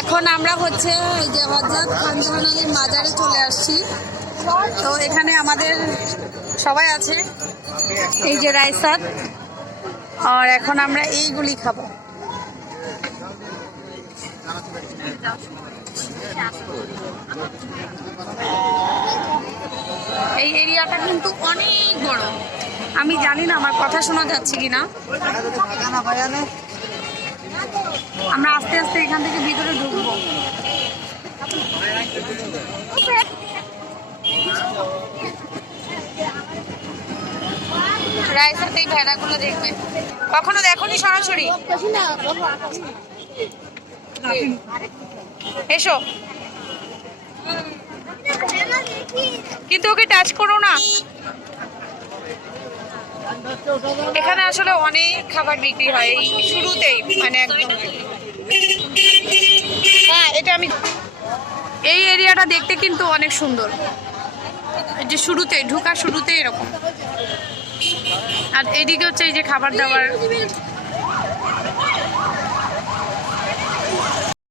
এখন আমরা হচ্ছে এই যে মাজারে চলে আসছি। তো এখানে আমাদের সবাই আছে, এই যে রায়সাদ আর এখন আমরা এইগুলি খাব। এই এরিয়াটা কিন্তু অনেক বড়। আমি জানি না আমার কথা শোনা যাচ্ছে কিনা। আমরা আস্তে আস্তে এখান থেকে ভিতরে ঢুকবো। রায়সাতে এই ভেড়াগুলো দেখবে। কখনো দেখোনি সরাসরি? এসো। কিন্তু ওকে টাচ করো না। এখানে আসলে অনেক খাবার বিক্রি হয়, এই শুরুতেই মানে একদম। হ্যাঁ এটা আমি এই এরিয়াটা দেখতে কিন্তু অনেক সুন্দর। যে শুরুতে ঢুকা শুরুতে এরকম। আর এদিকে হচ্ছে এই যে খাবার দাবার।